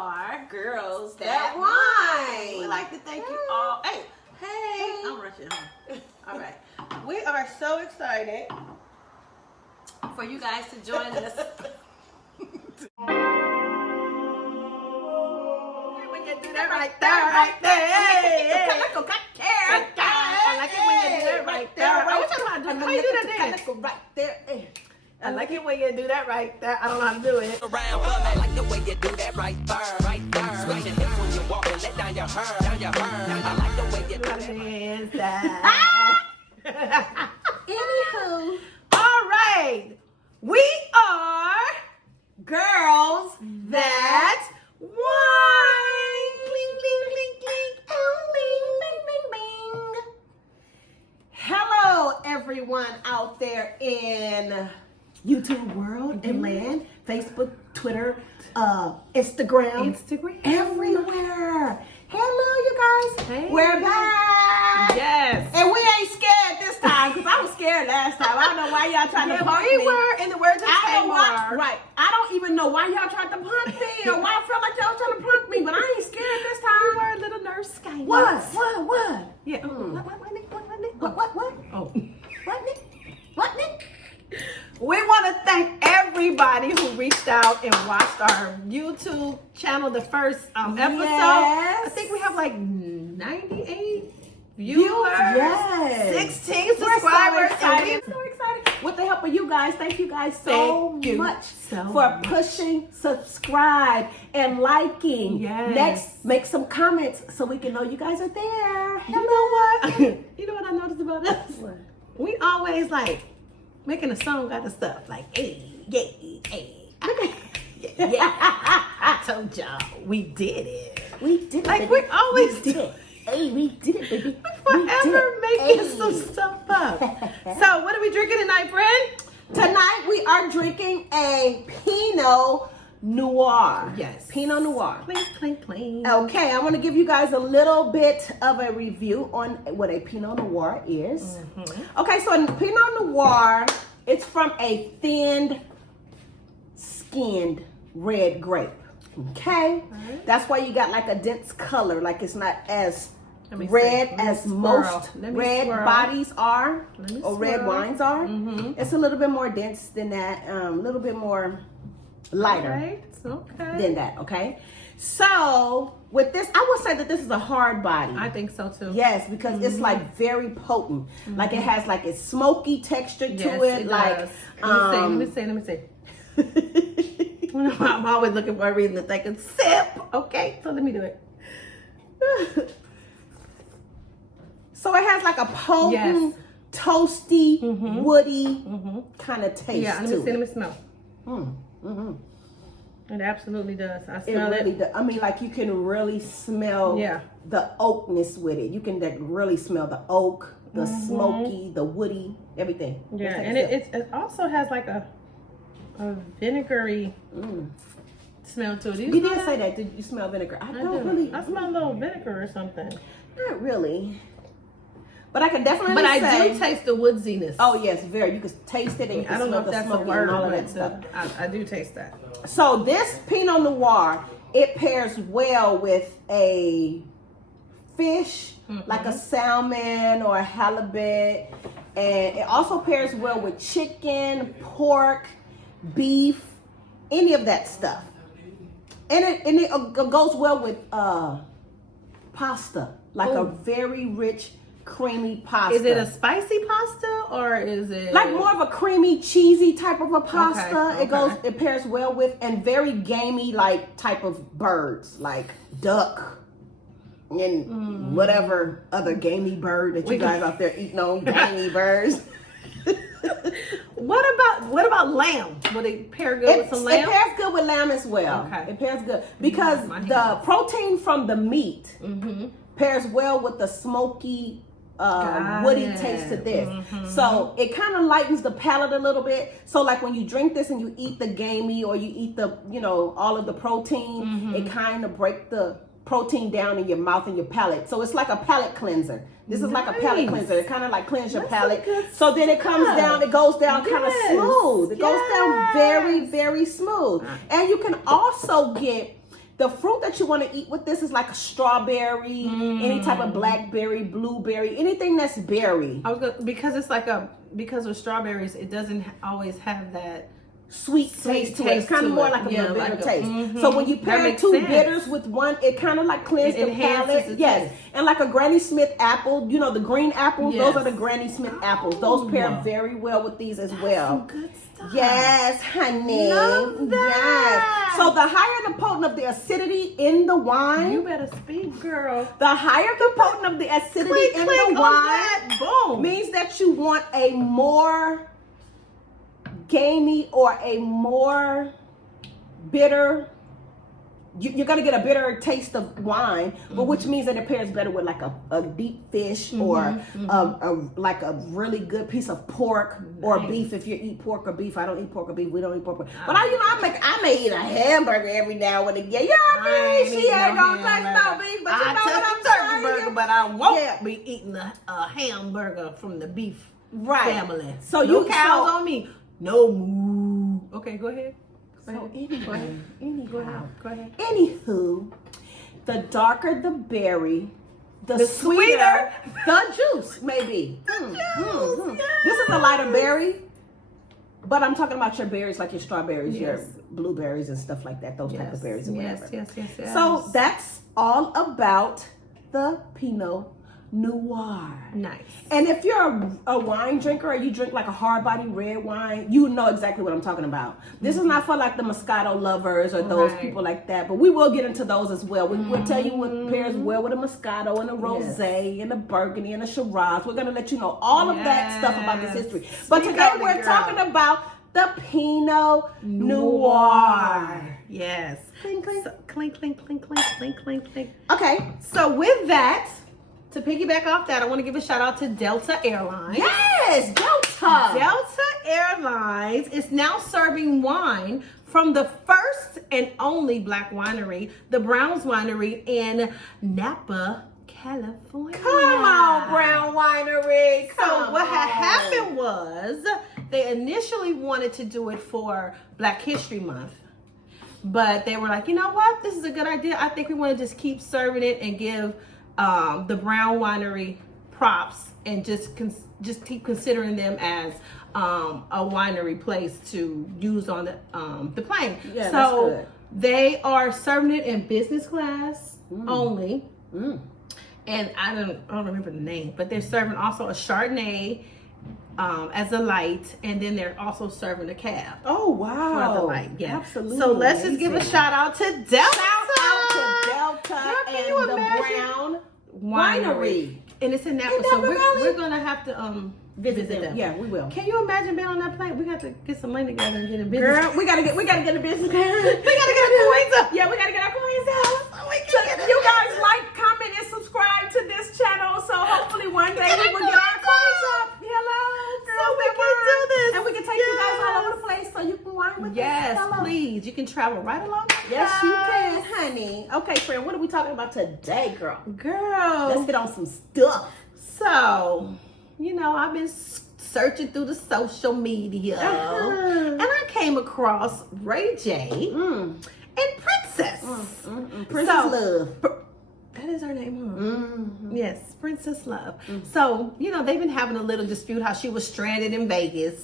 are Girls That Wine. We'd like to thank you all. Hey, I'm rushing home. All right. We are so excited for you guys to join us. When you do that right there, right there. Hey. I like it when you do that right there. I was talking about how you do that dance. Right there. I like it when you do that right there. I don't know how to do it. Around, but I like the way you do that right there, right there. Switch your hips when you walk and let down your hair, down your hair. I like the way you do that. Anywho, all right, we are Girls That Wine. Bling, bling, bling, bling, bling, bling, bling, bling. Hello, everyone out there in YouTube world and land, Facebook, Twitter, Instagram, everywhere. Hello, you guys. Hey. We're back. Yes. And we ain't scared this time because I was scared last time. I don't know why y'all trying to punk me. We were, in the words of I don't know why. Tamar. Right. I don't even know why y'all tried to punk me or why I felt like y'all trying to punk me, but I ain't scared this time. We were a little nerve sky. What? Yeah. What? Oh. What, Nick? We want to thank everybody who reached out and watched our YouTube channel, the first episode. Yes. I think we have like 98 Viewers, viewers, yes. 16 We're subscribers. so excited. So excited. With the help of you guys, thank you guys so Thank you much so for much. pushing, subscribe, and liking. Yes. Next, make some comments so we can know you guys are there. You know what? You know what I noticed about us? What? We always like making a song out of stuff like, hey, yeah, hey. Yeah, I told y'all we did it. We did it. Like, baby. we always did it. Hey, we did it, baby. Forever making Hey. some stuff up. So, what are we drinking tonight, friend? Tonight we are drinking a Pinot Noir. Yes. Pinot Noir. Clink, clink, clink. Okay, I want to give you guys a little bit of a review on what a Pinot Noir is. Mm-hmm. Okay, so Pinot Noir, it's from a thin-skinned red grape. Okay, Alright. that's why you got like a dense color, like it's not as Let me see. red Let me as swirl. most Let me red swirl. bodies are, Let me or red swirl. wines are. Mm-hmm. It's a little bit more dense than that, a little bit more lighter Right? Okay. than that. Okay, so with this, I would say that this is a hard body. I think so too. Yes, because it's like very potent. Like it has like a smoky texture to Yes, it. Like does. Let me see. I'm always looking for a reason to take a sip. Okay, so let me do it. So it has like a potent, Yes. toasty, woody kind of taste Yeah, to let me it. smell. It absolutely does. I It smell really it. does. I mean, like you can really smell Yeah. the oakness with it. You can like, really smell the oak, the smoky, the woody, everything. Yeah, Let's take a and sip. it also has like a vinegary smell to it. Do You smell did that? say that. Did you smell vinegar? I I don't do. really. I smell a little vinegar or something. Not really. But I can definitely But I say. do taste the woodsiness. Oh yes, very. You can taste it and you can I don't smell know if the that's a smoke word, and all of but that stuff. I do taste that. So this Pinot Noir, it pairs well with a fish, like a salmon or a halibut, and it also pairs well with chicken, pork, beef, any of that stuff. And it goes well with pasta, like a very rich, creamy pasta. Is it a spicy pasta or is it Like more of a creamy, cheesy type of a pasta. Okay, It pairs well with, and very gamey like type of birds, like duck and whatever other gamey bird that you guys out there eating on, gamey birds. What about lamb? Would it pair good with some lamb? It pairs good with lamb as well. Okay. It pairs good because My the hand. protein from the meat pairs well with the smoky, woody it. taste to this. So it kind of lightens the palate a little bit. So like when you drink this and you eat the gamey or you eat the, all of the protein, it kind of break the protein down in your mouth and your palate. So it's like a palate cleanser. This is like a palate Nice. cleanser. It kind of like cleanse your That's palate. some good So then it comes stuff. down, it goes down kind of Yes. smooth. It goes down very, Yes. very smooth. And you can also get The fruit that you want to eat with this is like a strawberry, any type of blackberry, blueberry, anything that's berry. Because it's like because with strawberries, it doesn't always have that Sweet taste to it. It's kind of more like a bitter like taste. So when you pair two bitters with one, it kind of like cleanses the palate. Yes. And like a Granny Smith apple, you know, the green apples, those are the Granny Smith apples. Those pair very well with these as well. Some good stuff. Yes, honey. Love that. Yes. So the higher the potent of the acidity in the wine. You better speak, girl. The higher the potent of the acidity in the wine boom, means that you want a more gamey or a more bitter. You're gonna get a bitter taste of wine, but which means that it pairs better with like a deep fish or like a really good piece of pork or beef. If you eat pork or beef, I don't eat pork or beef. We don't eat pork. But I may eat a hamburger every now and again. You know what I mean? She ain't gonna touch no beef, but you know what I'm turkey burger, saying? but I won't be eating a hamburger from the beef family. So no you cows on me. No moo. Okay, go ahead. So anyway, Go ahead. Anywho, the darker the berry, the sweeter the juice may be. This is a lighter berry, but I'm talking about your berries like your strawberries, your blueberries and stuff like that, those type of berries and whatever. Yes. So that's all about the Pinot Noir. Nice. And if you're a wine drinker or you drink like a hard body red wine, you know exactly what I'm talking about. This is not for like the Moscato lovers or those people like that, but we will get into those as well. We'll tell you what pairs well with a Moscato and a Rosé and a Burgundy and a Shiraz. We're going to let you know all of that stuff about this history. But today we're talking about the Pinot Noir. Yes. Clink, clink. So, clink, clink, clink, clink, clink, clink, clink. Okay. So with that, to piggyback off that, I want to give a shout out to Delta Airlines. Yes, Delta. Delta Airlines is now serving wine from the first and only Black winery, the Browns Winery in Napa, California. Come on, Brown Winery. So what had happened was they initially wanted to do it for Black History Month. But they were like, you know what? This is a good idea. I think we want to just keep serving it and give the Brown Winery props and just keep considering them as a winery place to use on the plane. Yeah, so that's good. They are serving it in business class only. And I don't remember the name, but they're serving also a Chardonnay as a light, and then they're also serving a cab. Oh wow! For the light, yeah. Absolutely. So let's just give a shout out to Delta. Shout out to Delta and the Brown Winery. And it's in Napa, In so Napa we're Valley? gonna have to visit them. Yeah, we will. Can you imagine being on that plane? We got to get some money together and get a business. Girl, we gotta get a business. We gotta get our coins up. Yeah, we gotta get our coins out. So you guys like, comment, and subscribe to this channel. So hopefully one day we will get our coins up. Hello, girl. So we can do this. And we can take you guys all over the place so you can wine with us. Yes, Hello. please. You can travel right along. Yes, you can, honey. Okay, friend, what are we talking about today, girl? Girl. Let's get on some stuff. So, you know, I've been searching through the social media and I came across Ray J and Princess. Princess Love. That is her name, huh? Yes, Princess Love. So, you know, they've been having a little dispute how she was stranded in Vegas.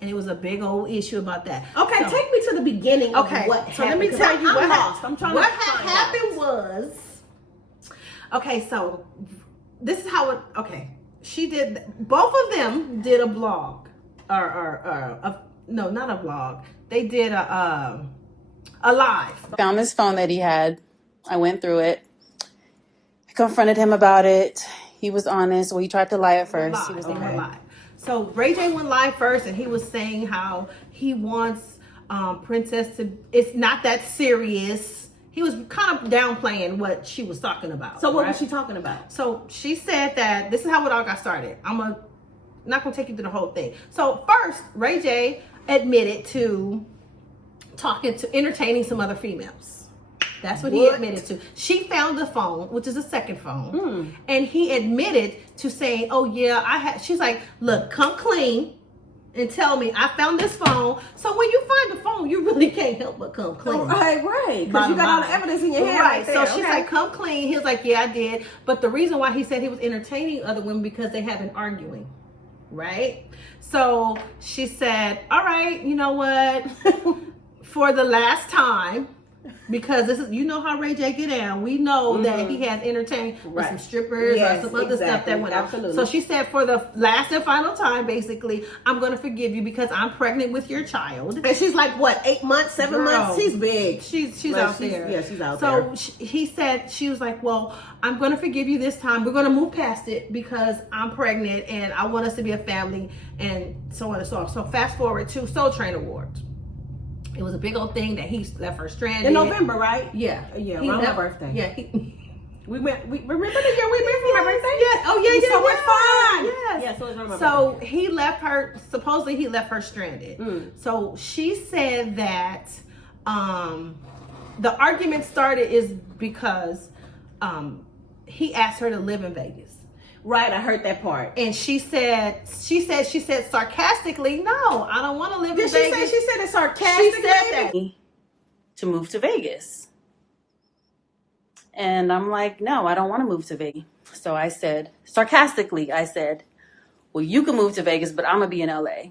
And it was a big old issue about that. Okay, so, take me to the beginning of what happened. So let me tell you I'm what lost. I'm trying what to find happened out. was, okay, so this is how it, okay. She did, both of them did a blog. No, not a blog. They did a live. Found this phone that he had. I went through it. I confronted him about it. He was honest. Well, he tried to lie at first. He was They went okay. live. So Ray J went live first, and he was saying how he wants Princess to. It's not that serious. He was kind of downplaying what she was talking about. So what right? was she talking about? So she said that this is how it all got started. Not gonna take you through the whole thing. So first, Ray J admitted to entertaining some other females. That's what he admitted to. She found the phone, which is a second phone, and he admitted to saying, "Oh yeah, she's like, look, come clean. and tell me, I found this phone. So when you find the phone, you really can't help but come clean. Right. Because Bottom you got all the line. evidence in your hand. Right. Right there. So she's like, come clean. He was like, yeah, I did. But the reason why he said he was entertaining other women because they have been arguing. Right. So she said, all right, you know what? For the last time, because this is, you know how Ray J get down. We know that he has entertained with some strippers or some other stuff that went on. Absolutely. So she said, for the last and final time, basically, I'm going to forgive you because I'm pregnant with your child. And she's like, what, 8 months, 7 Girl. months? She's big. She's Like, out there. Yeah, she's out there. So he said, she was like, well, I'm going to forgive you this time. We're going to move past it because I'm pregnant and I want us to be a family and so on and so on. So fast forward to Soul Train Awards. It was a big old thing that he left her stranded. In November, right? Yeah. Yeah, He around my left- birthday. Yeah. We remember the year we went for my birthday? Yeah. Oh, yeah, So much fun. Yes. Yeah, so it was around my So he left her, supposedly he left her stranded. Mm. So she said that the argument started is because he asked her to live in Vegas. Right, I heard that part. And she said sarcastically, no, I don't want to live Did in she Vegas. say she said it sarcastically? She said that. To move to Vegas. And I'm like, no, I don't want to move to Vegas. So I said, sarcastically, I said, well, you can move to Vegas, but I'm going to be in LA.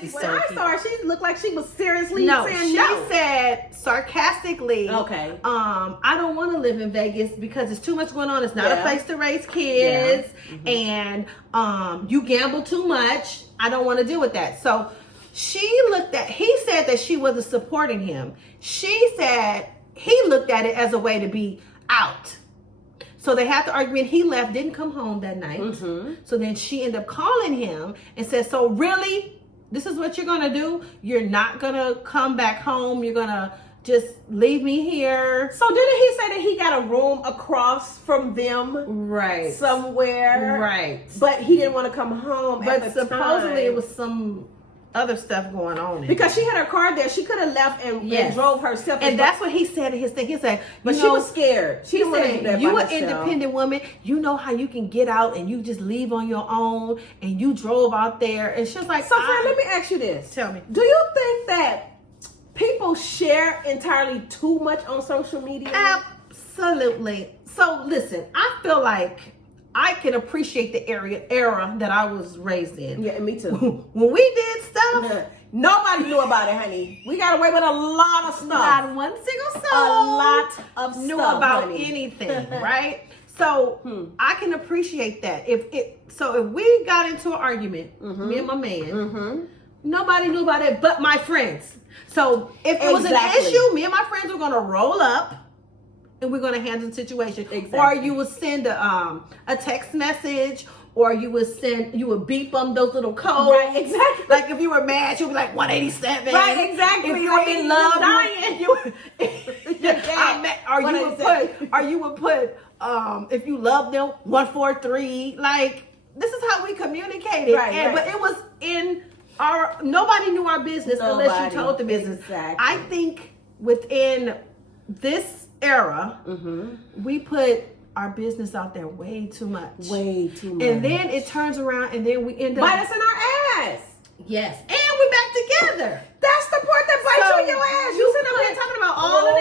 When I saw her, she looked like she was seriously No, saying she no. said sarcastically, Okay. I don't want to live in Vegas because there's too much going on. It's not a Yeah. place to raise kids, and you gamble too much. I don't want to deal with that. So he said that she wasn't supporting him. She said he looked at it as a way to be out. So they had the argument. He left, didn't come home that night. Mm-hmm. So then she ended up calling him and said, so really, this is what you're going to do? You're not going to come back home? You're going to just leave me here? So didn't he say that he got a room across from them Right. somewhere? Right. But he didn't want to come home But at the supposedly time. it was some other stuff going on. Because she had her car there. She could have left and drove herself. And that's what he said in his thing. He said, But you she know, was scared. She He didn't want to do said, that you by an herself. independent woman. You know how you can get out and you just leave on your own and you drove out there. And she was like, So, friend, let me ask you this. Tell me. Do you think that people share entirely too much on social media? Absolutely. So listen, I feel like I can appreciate the era that I was raised in. Yeah, me too. When we did stuff, Nobody knew about it, honey. We got away with a lot of stuff. not one single soul A lot of knew stuff, about honey. anything, right? So I can appreciate that. If we got into an argument, me and my man, nobody knew about it but my friends. So if it was an Exactly. issue, me and my friends were gonna roll up and we're gonna handle the situation. Exactly. Or you would send a text message, or you would beep them those little codes. Right, exactly. Like if you were mad, you'd be like 187. Right, exactly. If you were in love, dying. you would put if you love them 143. Like this is how we communicated. Right. But it was in our nobody knew our business unless Nobody. you told the business. Exactly. I think within this era, we put our business out there way too much. Way too much. And then it turns around and then we end up bite us in our ass. yes. And we're back together. That's the part that bites So, you in your ass. You sit up here talking about all of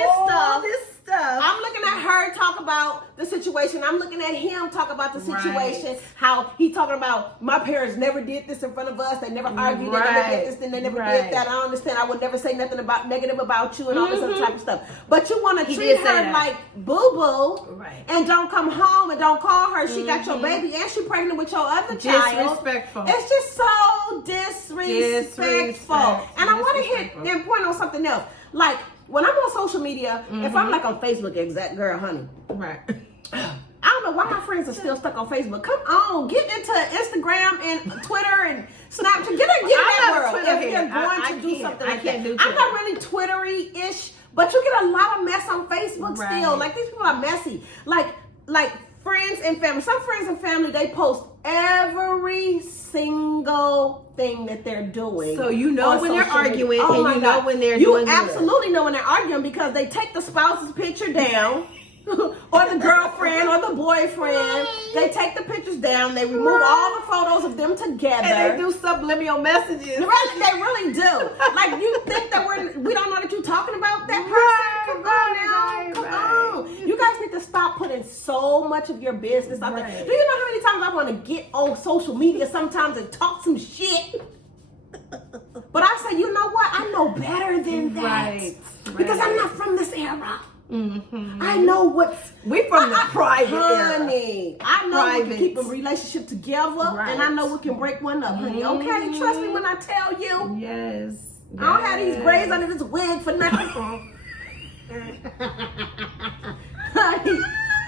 this stuff. I'm looking at her talk about the situation. I'm looking at him talk about the situation. Right. How he talking about my parents never did this in front of us. They never argued. They never did this. And they never Right. did that. I don't understand. I would never say nothing about negative about you and all this other type of stuff. But you want to He treat did say her that. like boo boo, Right. and don't come home and don't call her. She got your baby and she pregnant with your other child. Disrespectful. It's just so disrespectful. And I want to hit and point on something else. Like when I'm on social media, if I'm like on Facebook, exact girl, honey. Right. I don't know why my friends are still stuck on Facebook. Come on, get into Instagram and Twitter and Snapchat. Get in I'm that not a world Twitter if you're head. going I to do can't. something I like can't that. do I'm Twitter. not really Twittery-ish, but you get a lot of mess on Facebook Right. still. Like these people are messy. Like friends and family. Some friends and family, they post every single thing that they're doing. So you know on when they're social media. arguing Oh and my you know God. when they're you doing good. absolutely know when they're arguing because they take the spouse's picture down or the girlfriend or the boyfriend. They take the pictures down. They remove all the photos of them together. And they do subliminal messages. Really, they really do. Like, you think that we don't know that you're talking about that person? Come on. You guys need to stop putting so much of your business out there. Do you know how many times I want to get on social media sometimes and talk some shit? But I say, you know what? I know better than that. Because I'm not from this era. I know what's... We from the private era. Honey, I know we can keep a relationship together, and I know we can break one up, honey. Okay? Trust me when I tell you. Yes. I don't have these braids under this wig for nothing.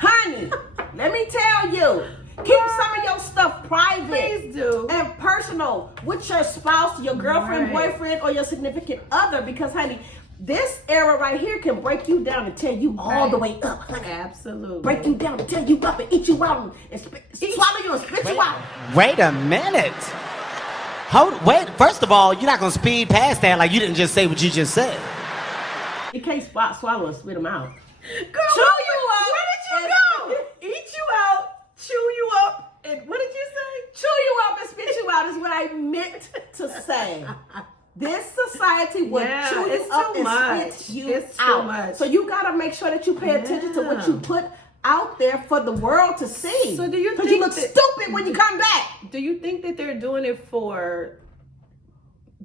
honey, let me tell you. Keep some of your stuff private. Please do. And personal with your spouse, your girlfriend, boyfriend, or your significant other. Because, honey, this era right here can break you down and tear you all the way up, honey. Absolutely. Break you down and tear you up and eat you out and swallow you and spit you out. Wait a minute. Wait. First of all, you're not gonna speed past that like you didn't just say what you just said. You can't swallow and spit them out. Girl, Chew you up. Where did you go? Eat you out, chew you up, and what did you say? Chew you up and spit you out is what I meant to say. This society will chew you up and spit you out. Too much. So you gotta make sure that you pay attention to what you put out there for the world to see. So do you think Because you look stupid when you come back. Do you think that they're doing it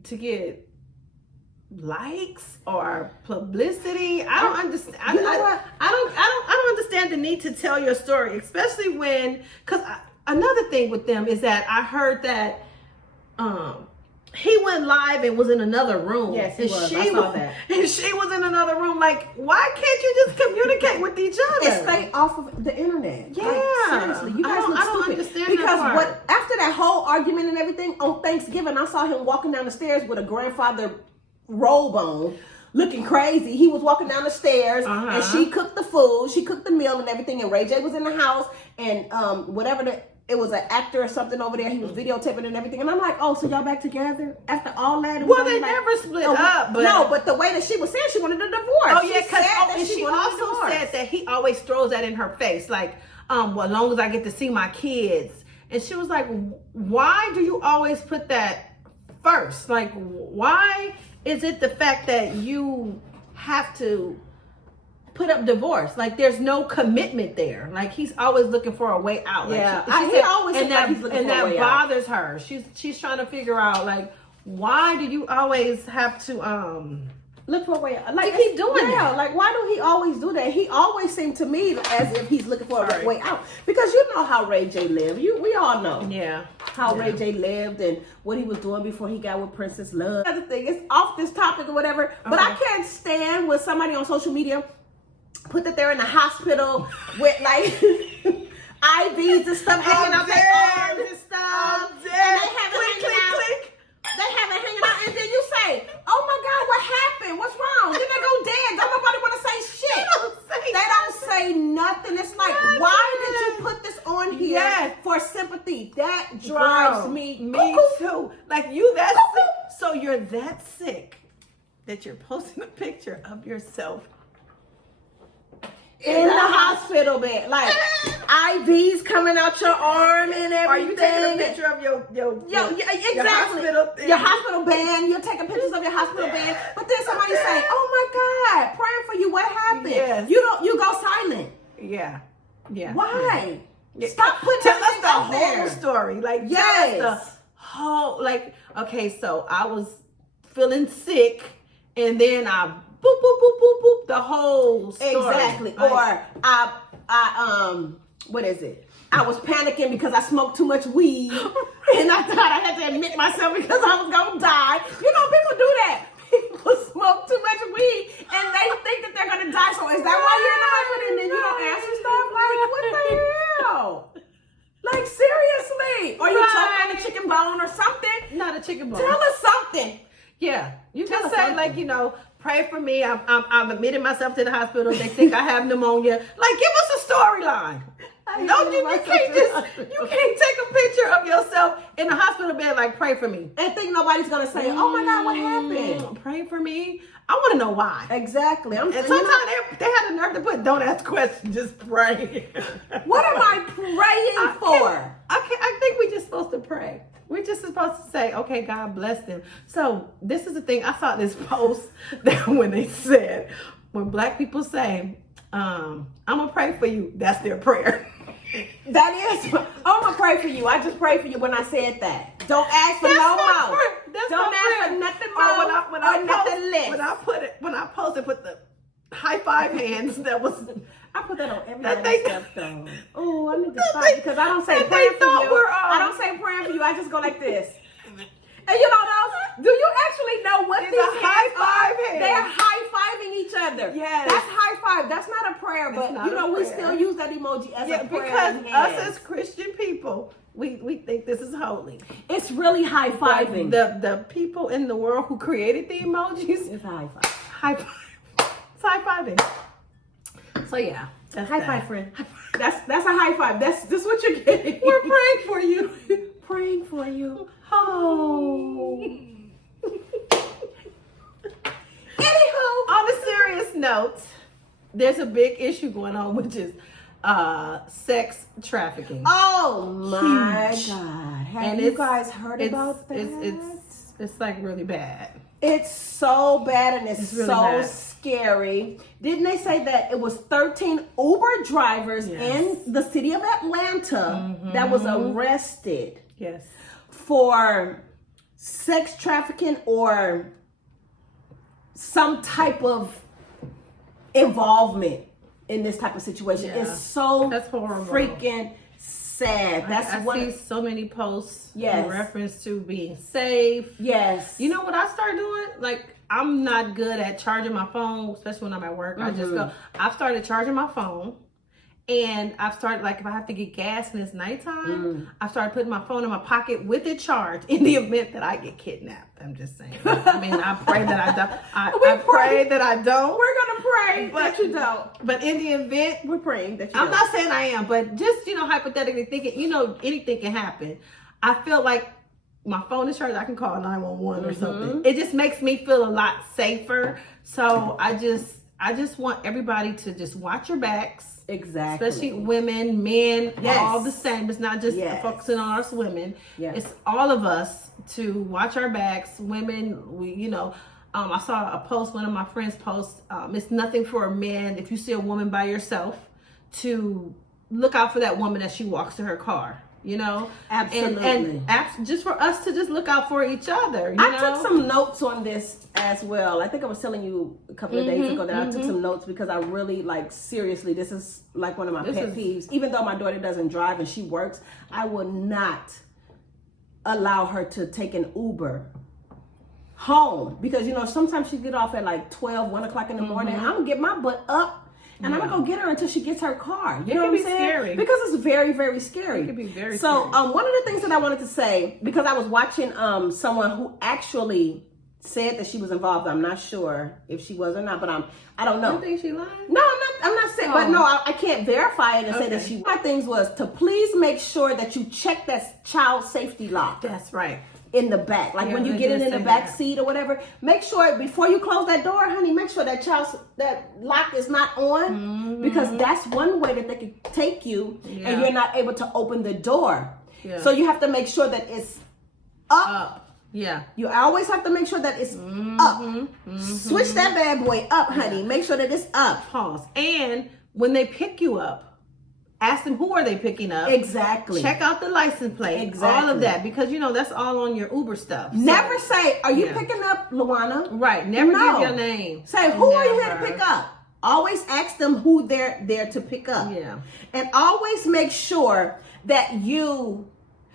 to get likes or publicity? I don't understand. You know what? I don't understand the need to tell your story, especially when. Because another thing with them is that I heard that he went live and was in another room. Yes, he was. I saw that. And she was in another room. Like, why can't you just communicate with each other? And stay off of the internet. Yeah. Like, seriously, you guys look I don't stupid. understand because that part. after that whole argument and everything on Thanksgiving, I saw him walking down the stairs with a grandfather robe on, looking crazy. He was walking down the stairs, and she cooked the food. She cooked the meal and everything. And Ray J was in the house, and it was an actor or something over there. He was videotaping and everything. And I'm like, oh, so y'all back together after all that? Well, they never split up. But no, but the way that she was saying she wanted a divorce. Oh, yeah, because she also said that he always throws that in her face. Like, well, as long as I get to see my kids. And she was like, why do you always put that first? Like, why is it the fact that you have to put up divorce? Like, there's no commitment there. Like, he's always looking for a way out. Yeah, like, he always seems like he's looking for a way out. bothers her. She's trying to figure out, like, why do you always have to look for a way out? Like, to keep doing that? Like, why do he always do that? He always seemed to me as if he's looking for a way out. Because you know how Ray J lived. We all know. Yeah. How Ray J lived and what he was doing before he got with Princess Love. Other thing, it's off this topic or whatever, but I can't stand when somebody on social media put that they're in the hospital with like IVs and stuff hanging out their arms and stuff. And they have it hanging out. They have it hanging out, and then you say, "Oh my God, what happened? What's wrong?" Then they go dead. Don't nobody want to say shit. They don't say nothing. It's like, why did you put this on here for sympathy? That drives me too. Like, you that sick. So you're that sick that you're posting a picture of yourself in the hospital bed, like IVs coming out your arm and everything. Are you taking a picture of your exactly your hospital band? You're taking pictures of your hospital band, but then somebody say, "Oh my God, praying for you. What happened?" Yes. You go silent. Yeah. Why? Yeah. Stop putting Tell us the out whole there. story. Like, tell us the whole, like, okay, so I was feeling sick, and then I boop boop boop boop boop the whole story. Exactly. Like, or I what is it? I was panicking because I smoked too much weed, and I thought I had to admit myself because I was gonna die. You know, people do that. People smoke too much weed, and they think that they're gonna die. So is that why you're in the hospital? And then you don't answer stuff? Like, what the hell? Like, seriously? Or you choke on a chicken bone or something? Not a chicken bone. Tell us something. Yeah, you Tell can us say something. like, you know, pray for me. I'm admitting myself to the hospital. They think I have pneumonia. Like, give us a storyline. You can't take a picture of yourself in the hospital bed, like, pray for me. and think nobody's gonna say, "Oh my God, what happened?" Pray for me. I want to know why. Exactly. And sometimes they had the nerve to put, don't ask questions, just pray. What am I praying for? I think we're just supposed to pray. We're just supposed to say, okay, God bless them. So this is the thing. I saw this post that when they said, when black people say, I'm going to pray for you, that's their prayer. That is, I'm gonna pray for you. I just prayed for you when I said that. Don't ask for no more. Don't ask for nothing more or nothing less. When I posted, put the high five hands. That was. I put that on every That other they- stuff though. Oh, I need to That stop they- because I don't say that they praying for thought you. we're, I don't say praying for you. I just go like this. And you know those? Do you actually know what It's these a high hands five are? hand. They're high fiving each other. Yes. That's high five. That's not a prayer, but not you know a we prayer. still use that emoji as Yeah, a prayer. because in us hands. as Christian people, we think this is holy. It's really high fiving. The people in the world who created the emojis, It's a high five. high five. It's high fiving. So yeah, that's High that. five, friend. That's a high five. That's what you're getting. We're praying for you. praying for you. Oh. Anywho, On a serious note, there's a big issue going on, which is sex trafficking. oh my Huge. God! Have And you it's- guys heard about that? It's like really bad. It's so bad and it's really so bad. scary. Didn't they say that it was 13 Uber drivers Yes. in the city of Atlanta that was arrested Yes. for sex trafficking or some type of involvement in this type of situation? Yeah. It's so That's horrible. freaking sad. That's I what. see so many posts Yes. in reference to being safe. Yes. You know what I started doing? Like, I'm not good at charging my phone, especially when I'm at work. I just go. I've started charging my phone, and I've started, like, if I have to get gas and it's nighttime, I've started putting my phone in my pocket with it charged in the event that I get kidnapped. I'm just saying. I mean, I pray that I don't. I pray that I don't. We're gonna pray But that you don't. But in the event, We're praying that you I'm don't. not saying I am, but just, hypothetically thinking, anything can happen. I feel like my phone is charged. I can call 911 or something. It just makes me feel a lot safer. So I just want everybody to just watch your backs, Exactly. especially women, men, Yes. all the same. It's not just Yes. focusing on us women. Yes. It's all of us to watch our backs. Women, I saw a post, one of my friends post, it's nothing for a man if you see a woman by yourself to look out for that woman as she walks to her car, Absolutely. and just for us to just look out for each other. I took some notes on this as well. I think I was telling you a couple of days ago that I took some notes because I really, seriously, this is like one of my pet peeves. Even though my daughter doesn't drive and she works, I will not allow her to take an Uber home because, sometimes she get off at 12, 1 o'clock in the morning. I'm going to get my butt up and I'm going to go get her until she gets her car. You know what I'm saying? Scary. Because it's very, very scary. It can be very So, scary. one of the things that I wanted to say, because I was watching someone who actually said that she was involved. I'm not sure if she was or not, but I don't know. You think she lying? No, I'm not saying, but no, I can't verify it and say that she. My things was to please make sure that you check that child safety lock That's right. in the back, like Yeah, when you they get it did in the say back that. seat or whatever. Make sure before you close that door, honey, make sure that that lock is not on because that's one way that they can take you and you're not able to open the door. Yeah. So you have to make sure that it's up. Yeah. You always have to make sure that it's up. Switch that bad boy up, honey. Make sure that it's up. Pause. And when they pick you up, ask them who are they picking up. Exactly. Check out the license plate. All Exactly. of that because that's all on your Uber stuff. So- Never say, "Are you Yeah. picking up Luana?" Right. Never No. give your name. Say, "Who are you here to Never. pick up?" Always ask them who they're there to pick up. Yeah. And always make sure that you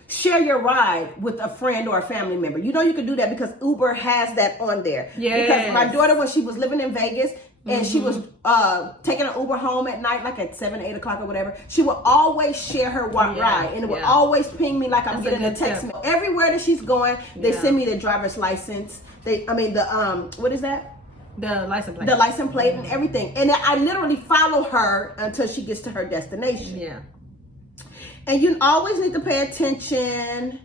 share your ride with a friend or a family member. You can do that because Uber has that on there. Yes. Because my daughter, when she was living in Vegas and she was taking an Uber home at night, like at 7, 8 o'clock or whatever, she would always share her ride. And it would always ping me like I'm That's a getting a good text. tip. Everywhere that she's going, they Yeah. send me the driver's license. What is that? The license plate. The license plate and everything. And I literally follow her until she gets to her destination. Yeah. And you always need to pay attention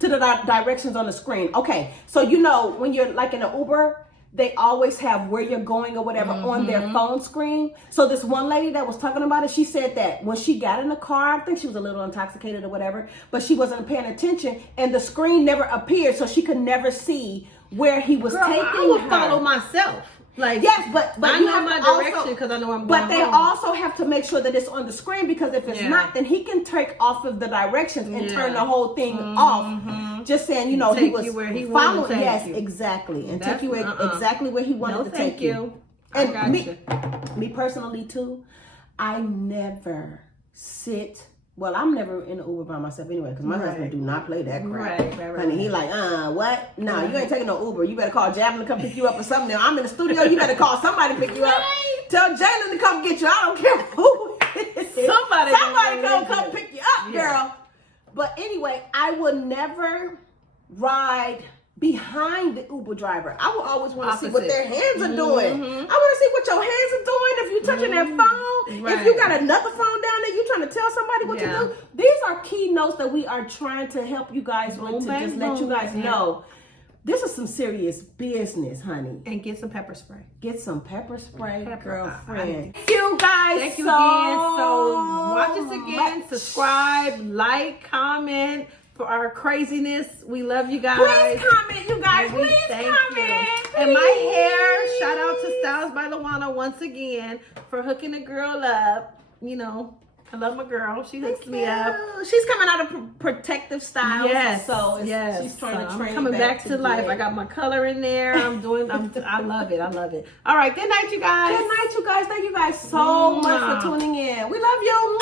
to the directions on the screen. Okay, so you know when you're like in an Uber, they always have where you're going or whatever on their phone screen. So this one lady that was talking about it, she said that when she got in the car, I think she was a little intoxicated or whatever, but she wasn't paying attention and the screen never appeared, so she could never see where he was taking I would her. follow myself. Like, Yes, but I you know have my to also- direction because I know I'm going But they home. also have to make sure that it's on the screen, because if it's Yeah. not, then he can take off of the directions and turn Yeah. the whole thing off. Just saying, you know, he Take was you where he wanted to following. take Yes, you. exactly, and That's- take you exactly where he wanted No, to thank take you. I And got me, you. me personally too, I never sit. Well, I'm never in the Uber by myself anyway, because my husband do not play that crap. Right, Honey, he like, what? No, you ain't taking no Uber. You better call Javelin to come pick you up or something. Now, I'm in the studio. You better call somebody to pick you up. Tell Jalen to come get you. I don't care who it is. Somebody gonna come pick you up, girl. But anyway, I would never ride behind the Uber driver. I would always want to see what Opposite. their hands are doing. I want to see what your hands are doing. If you're touching their phone, if you Right. got another phone down there, you trying to tell somebody what Yeah. to do. These are key notes that we are trying to help you guys with, Boom, to bang, just let you boom. guys Yeah. know. This is some serious business, honey. And get some pepper spray. Get some pepper spray, Pepper. girlfriend. Thank you guys. Thank you so again. So watch us again. much. Subscribe, like, comment for our craziness. We love you guys. Please comment, you guys. And we Please thank comment. you. And my hair, shout out to Styles by Luana once again for hooking a girl up. You know, I love my girl. She hooks me up. She's coming out of protective styles. Yes, So yes. she's trying to I'm train coming back to life. good. I got my color in there. I love it. I love it. All right. Good night, you guys. Good night, you guys. Thank you guys so much Mwah. for tuning in. We love you.